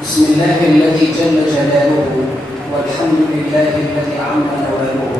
بسم الله الذي جل جلاله والحمد لله الذي عم نواله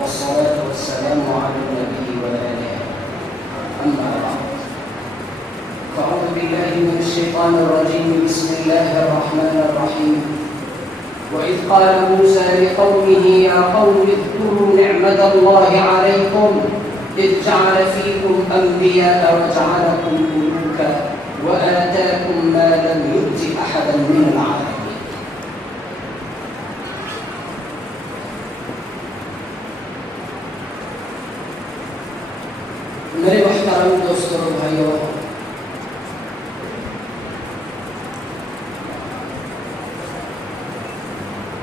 والصلاة والسلام على النبي وآله أما بعد فأعوذ بالله من الشيطان الرجيم بسم الله الرحمن الرحيم وإذ قال موسى لقومه يا قوم اذكروا نعمة الله عليكم إذ جعل فيكم أنبياء وجعلكم ملوكا وآتاكم ما لم يؤت أحدا من العالمين. میرے محترم دوستوں اور بھائیوں،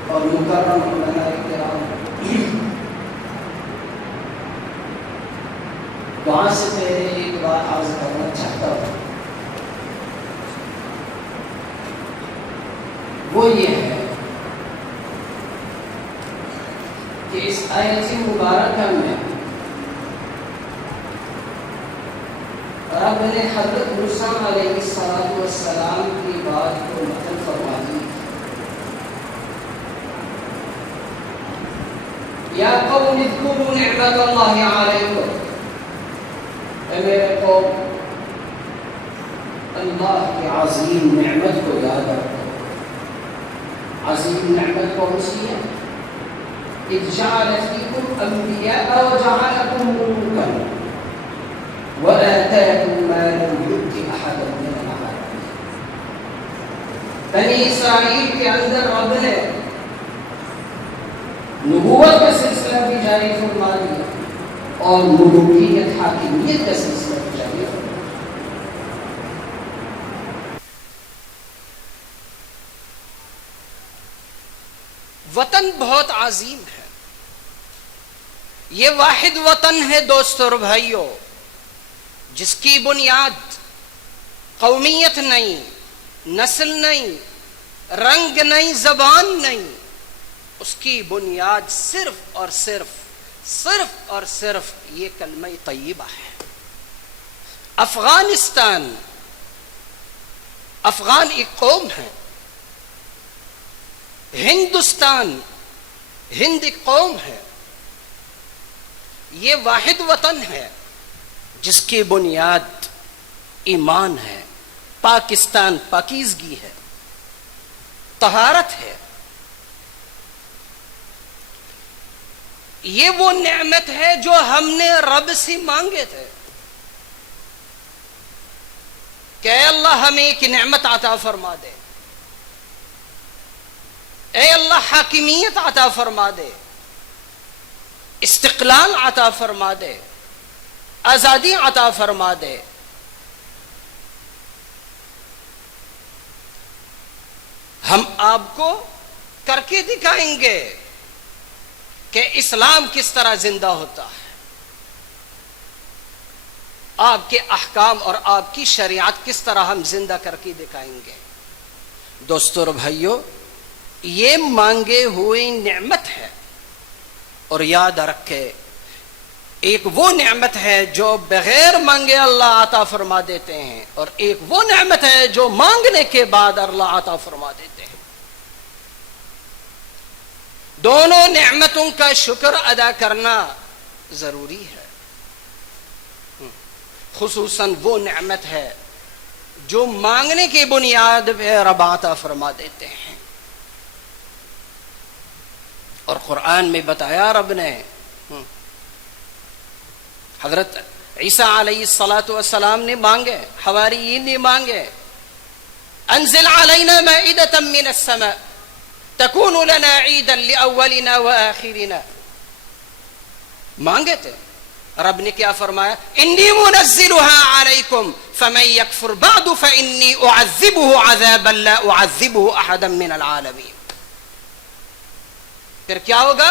اور مکرم علماء کرام، دعا سے پہلے ایک بات عرض کرنا چاہتا ہوں، وہ یہ ہے کہ اس آیت مبارکہ میں رب نے حضرت موسیٰ علیہ السلام کی بات کو نقل فرما دی. یا قوم اذکروا نعمت اللہ علیکم، اے میرے قوم اللہ کی عظیم نعمت کو یاد رکھو. عظیم نعمت کون سی ہے؟ اذ جعل فیکم انبیاء وجعلکم ملوکا وآتاکم ما لم یؤت احدا من العالمین. بنی اسرائیل کے اندر رب نے نبوت کا سلسلہ بھی جاری فرما دیا اور ملوکیت حاکمیت کا سلسلہ بھی جاری فرما دیا. وطن بہت عظیم ہے. یہ واحد وطن ہے دوستو اور بھائیوں، جس کی بنیاد قومیت نہیں، نسل نہیں، رنگ نہیں، زبان نہیں، اس کی بنیاد صرف اور صرف یہ کلمہ طیبہ ہے. افغان ایک قوم ہے، ہندوستان ہند ایک قوم ہے. یہ واحد وطن ہے جس کی بنیاد ایمان ہے، پاکستان پاکیزگی ہے، طہارت ہے. یہ وہ نعمت ہے جو ہم نے رب سے مانگے تھے کہ اے اللہ ہمیں ایک نعمت عطا فرما دے، اے اللہ حاکمیت عطا فرما دے، استقلال عطا فرما دے، آزادی عطا فرما دے. ہم آپ کو کر کے دکھائیں گے کہ اسلام کس طرح زندہ ہوتا ہے، آپ کے احکام اور آپ کی شریعت کس طرح ہم زندہ کر کے دکھائیں گے. دوستو اور بھائیوں، یہ مانگے ہوئی نعمت ہے، اور یاد رکھے ایک وہ نعمت ہے جو بغیر مانگے اللہ عطا فرما دیتے ہیں، اور ایک وہ نعمت ہے جو مانگنے کے بعد اللہ عطا فرما دیتے ہیں. دونوں نعمتوں کا شکر ادا کرنا ضروری ہے. خصوصاً وہ نعمت ہے جو مانگنے کی بنیاد پہ رب عطا فرما دیتے ہیں. اور قرآن میں بتایا رب نے، حضرت عیسیٰ علیہ السلام نے مانگے، حواریین نے مانگے، انزل علینا مائدۃ من السماء تکون لنا عیدا لاولنا وآخرنا. مانگے تھے. رب نے کیا فرمایا؟ انی منزلها علیکم فمن یکفر بعد فانی اعذبہ عذابا لا اعذبہ احدا من العالمین. پھر کیا ہوگا؟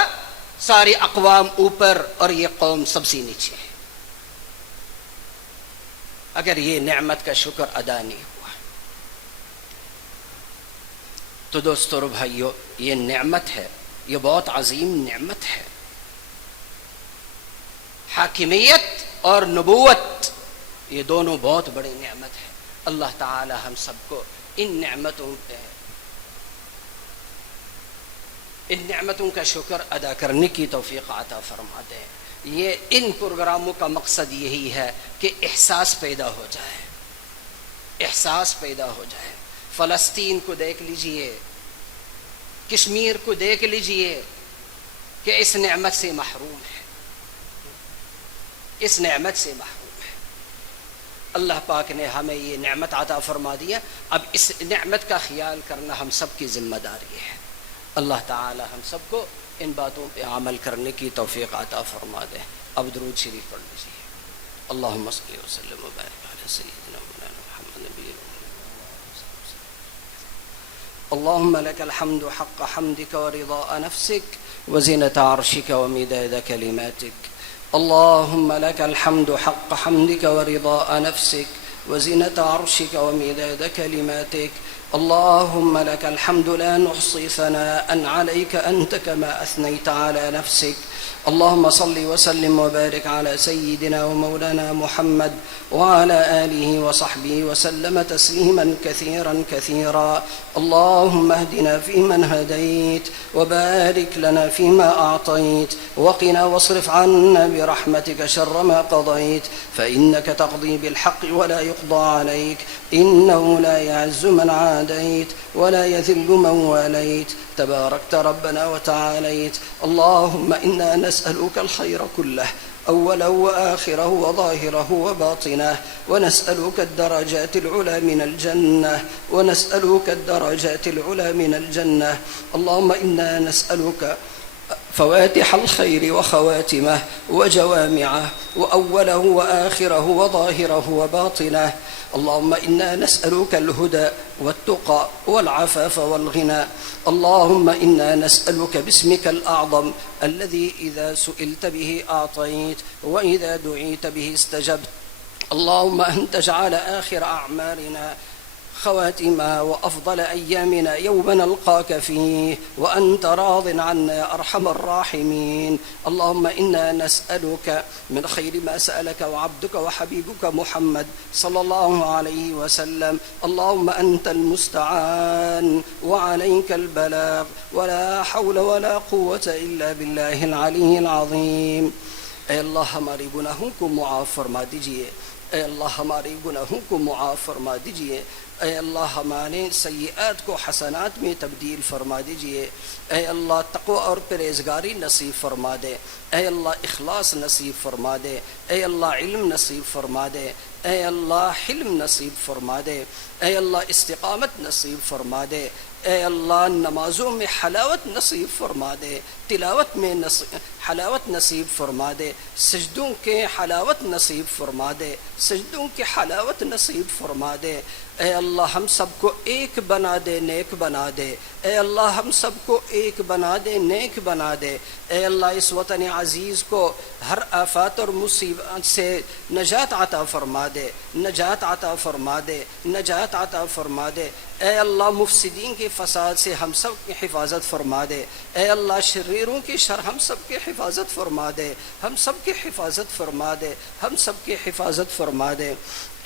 ساری اقوام اوپر اور یہ قوم سب سے نیچے ہے، اگر یہ نعمت کا شکر ادا نہیں ہوا. تو دوستو اور بھائیو، یہ نعمت ہے، یہ بہت عظیم نعمت ہے. حاکمیت اور نبوت یہ دونوں بہت بڑی نعمت ہے. اللہ تعالی ہم سب کو ان نعمتوں پہ इन नेमतों का शुक्र अदा करने की तौफीक अता फरमा दें। ये इन प्रोग्रामों का मकसद यही है कि एहसास पैदा हो जाए, एहसास पैदा हो जाए। फ़लस्तीन को देख लीजिए, कश्मीर को देख लीजिए कि इस नेमत से महरूम है, इस नेमत से महरूम है। अल्लाह पाक ने हमें ये नेमत अता फरमा दिया, अब इस नेमत का ख्याल करना हम सब की जिम्मेदारी है। अल्लाह ताला हम सबको इन बातों पे अमल करने की तौफीक अता फरमा दे। अब दुरूद शरीफ पढ़ लीजिए। अल्लाहुम्मा सल्लि व सल्लिम व बारिक अला सय्यिदिना मौलाना मुहम्मद नबिय्यिल उम्मी। अल्लाहुम्मा लकल हम्दु हक़्क़ हम्दिक व रिज़ा नफ्सिक व ज़ीनता अर्शिक व मिदाद कलिमातिक। अल्लाहुम्मा लकल हम्दु हक़्क़ हम्दिक व रिज़ा नफ्सिक व ज़ीनता अर्शिक व मिदाद कलिमातिक। अल्लाहुम्मा लकल हम्दु ला नुहसी सनाअन अलैका अंत कमा अथनैत अला नफ्सिक। अल्लाहुम्मा सल्लि व सल्लिम व बारिक अला सय्यिदिना व मौलाना मुहम्मद व अला आलिहि व सहबिहि व सल्लम तस्लीमन कसीरन कसीरा। अल्लाहुम्मा अहदिना फ़ीमन हदैत व बारिक लना फ़ीमा अअतैत व क़िना वस्रिफ़ अन्ना बिरहमतिक शर्र मा क़ज़ैत फ़इन्नका तक़दी बिलहक़्क़ि व ला युक़ज़ा अलैक इन्नहु ला यअज़्ज़ु मन आदैत व ला यज़िल्लु मन वालैत तबारकत रब्बना व तआलैत। अल्लाहुम्मा इन्ना नस्अलुकल खैर कुल्लह अव्वलहु व आखिरहु व ज़ाहिरहु व बातिनहु व नस्अलुक अद-दरजातिल उला मिनल जन्नह व नस्अलुक अद-दरजातिल उला मिनल जन्नह। अल्लाहुम्मा इन्ना नस्अलुक फ़वातिह अल-खैर व ख़वातिमह व जवामिअह व अव्वलहु व आखिरहु व ज़ाहिरहु व बातिनहु। अल्लाहुम्मा इन्ना नस्अलुक अल-हुदा वत्तुक़ा वल-अफ़ाफ़ वल-ग़िना। अल्लाहुम्मा इन्ना नस्अलुक बिस्मिकल अअज़म अल्लज़ी इज़ा सुइल्त बिही अअतैत व इज़ा दुईत बिही इस्तजब्त। अल्लाहुम्मा अन तजअल आखिर अअमालिना ख़वातिमा व अफ़ज़ल अय्यामिना यौम नल्क़ाक फ़ीह व अन्त राज़िन अन्ना या अरहमर राहिमीन। अल्लाहुम्मा इन्ना नस्अलुक मिन ख़ैरि मा सअलक व अब्दुक व हबीबुक मुहम्मद सल्लल्लाहु अलैहि व सल्लम। अल्लाहुम्मा अंतल मुस्तआन व अलैकल बलाग़ व ला हौला व ला क़ुव्वता इल्ला बिल्लाहिल अलिय्यिल अज़ीम। ऐ अल्लाह हमारे गुनाहों को मुआफ़ फरमा दीजिए, ऐ अल्लाह हमारे गुनाहों को मुआफ़ फरमा दीजिए। ऐ अल्लाह हमारे सय्यात को हसनात में तब्दील फरमा दीजिए। ऐ अल्लाह तक़वा और परहेज़गारी नसीब फरमा दे। ऐ अल्लाह इखलास नसीब फरमा दे। ऐ अल्लाह इल्म नसीब फरमा दे। ऐ अल्लाह हिल्म नसीब फरमा दे। ऐ अल्लाह इस्तिक़ामत नसीब फरमा दे। ऐ अल्लाह नमाज़ों में हलावत नसीब फरमा दे, तिलावत में हलावत नसीब फरमा दे, सजदों के हलावत नसीब फरमा दे, सजदों के हलावत नसीब फरमा दे। ऐ अल्लाह हम सबको एक बना दे, नेक बना दे। ऐ अल्लाह हम सबको एक बना दे, नेक बना दे। ऐ अल्लाह इस वतन अज़ीज़ को हर आफत और मुसीबत से नजात अता फरमा दे, नजात अता फरमा दे, नजात अता फरमा दे। ऐ अल्लाह मुफ़सिदीन के फ़साद से हम सब की हिफाजत फरमा दे। ऐ अल्लाह शरीरों की शर हम सब की हिफाजत फरमा दे, हम सब की हिफाजत फरमा दे, हम सब की हिफाजत फरमा दे।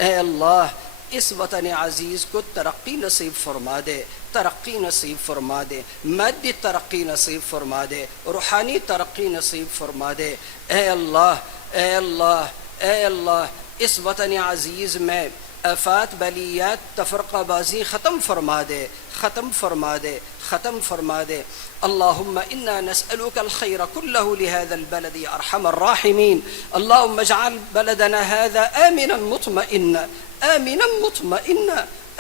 ऐ अल्लाह इस वतन अज़ीज़ को तरक्की नसीब फरमा दे, तरक्की नसीब फरमा दे, मादी तरक्की नसीब फरमा दे, रूहानी तरक्की नसीब फरमा दे। ऐ अल्लाह, ऐ अल्लाह, ऐ अल्लाह इस वतन अज़ीज़ में आफ़ात बलियात तफ़रक़ाबाज़ी ख़त्म फरमा दे, ख़त्म फरमा दे, ख़त्म फरमा दे। अल्लाहुम्मा इन्ना नस्अलुकल खैर कुल्लहु लिहाज़ल बलद या अरहमर राहिमीन। अल्लाहुम्मा इजअल बलदना हाज़ा आमिनन मुत्मइन्ना, आमिनन मुत्मइन्ना,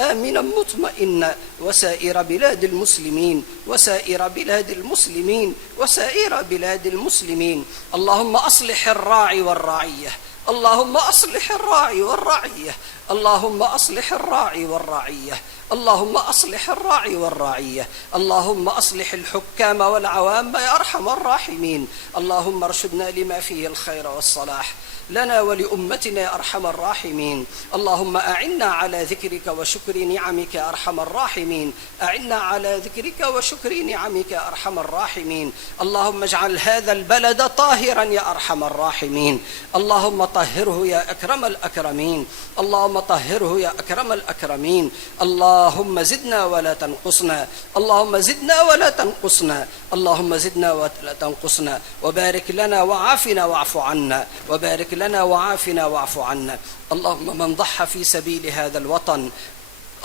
आमिनन मुत्मइन्ना वसाइर बिलादिल मुस्लिमीन, वसाइर बिलादिल मुस्लिमीन, वसाइर बिलादिल मुस्लिमीन। अल्लाहुम्मा अस्लिहिर रा'i वर्राइय्या, अल्लाहुम्मा अस्लिहिर रा'i वर्राइय्या, अल्लाहुम्मा अस्लिहिर रा'i वर्राइय्या, अल्लाहुम्मा अस्लिहिर रा'i वर्राइय्या, अल्लाहुम्मा अस्लिहिल हुक्काम वल अवाम या अरहमर राहिमीन। अल्लाहुम्मा अर्शुदना लिमा फ़ीहिल खैर वस्सलाह। لنا ولأمتنا يا أرحم الراحمين. اللهم أعنا على ذكرك وشكر نعمك يا أرحم الراحمين. أعنا على ذكرك وشكر نعمك يا أرحم الراحمين. اللهم اجعل هذا البلد طاهرا يا أرحم الراحمين. اللهم طهره يا أكرم الأكرمين. اللهم طهره يا أكرم الأكرمين. اللهم زدنا ولا تنقصنا. اللهم زدنا ولا تنقصنا. اللهم زدنا ولا تنقصنا. وبارك لنا وعافنا واعف عنا. وبارك لنا وعافنا واعف عنا. اللهم من ضحى في سبيل هذا الوطن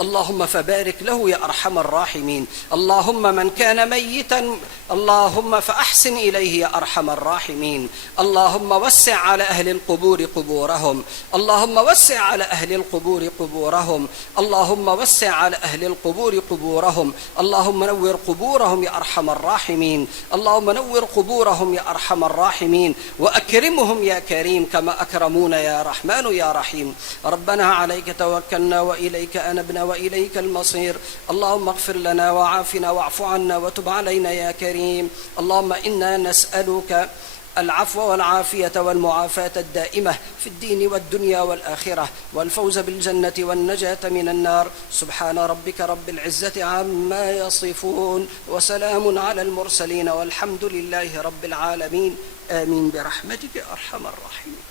اللهم فبارك له يا أرحم الراحمين. اللهم من كان ميتا اللهم فأحسن إليه يا أرحم الراحمين. اللهم وسع على أهل القبور قبورهم. اللهم وسع على أهل القبور قبورهم. اللهم وسع على أهل القبور قبورهم. اللهم نور قبورهم يا أرحم الراحمين. اللهم نور قبورهم يا أرحم الراحمين وأكرمهم يا كريم كما أكرمونا يا رحمن يا رحيم. ربنا عليك توكلنا وإليك أنبنا وإليك المصير. اللهم اغفر لنا وعافنا واعف عنا وتب علينا يا كريم. اللهم إنا نسألك العفو والعافية والمعافاة الدائمة في الدين والدنيا والآخرة والفوز بالجنة والنجاة من النار. سبحان ربك رب العزة عما يصفون وسلام على المرسلين والحمد لله رب العالمين. آمين برحمتك أرحم الراحمين.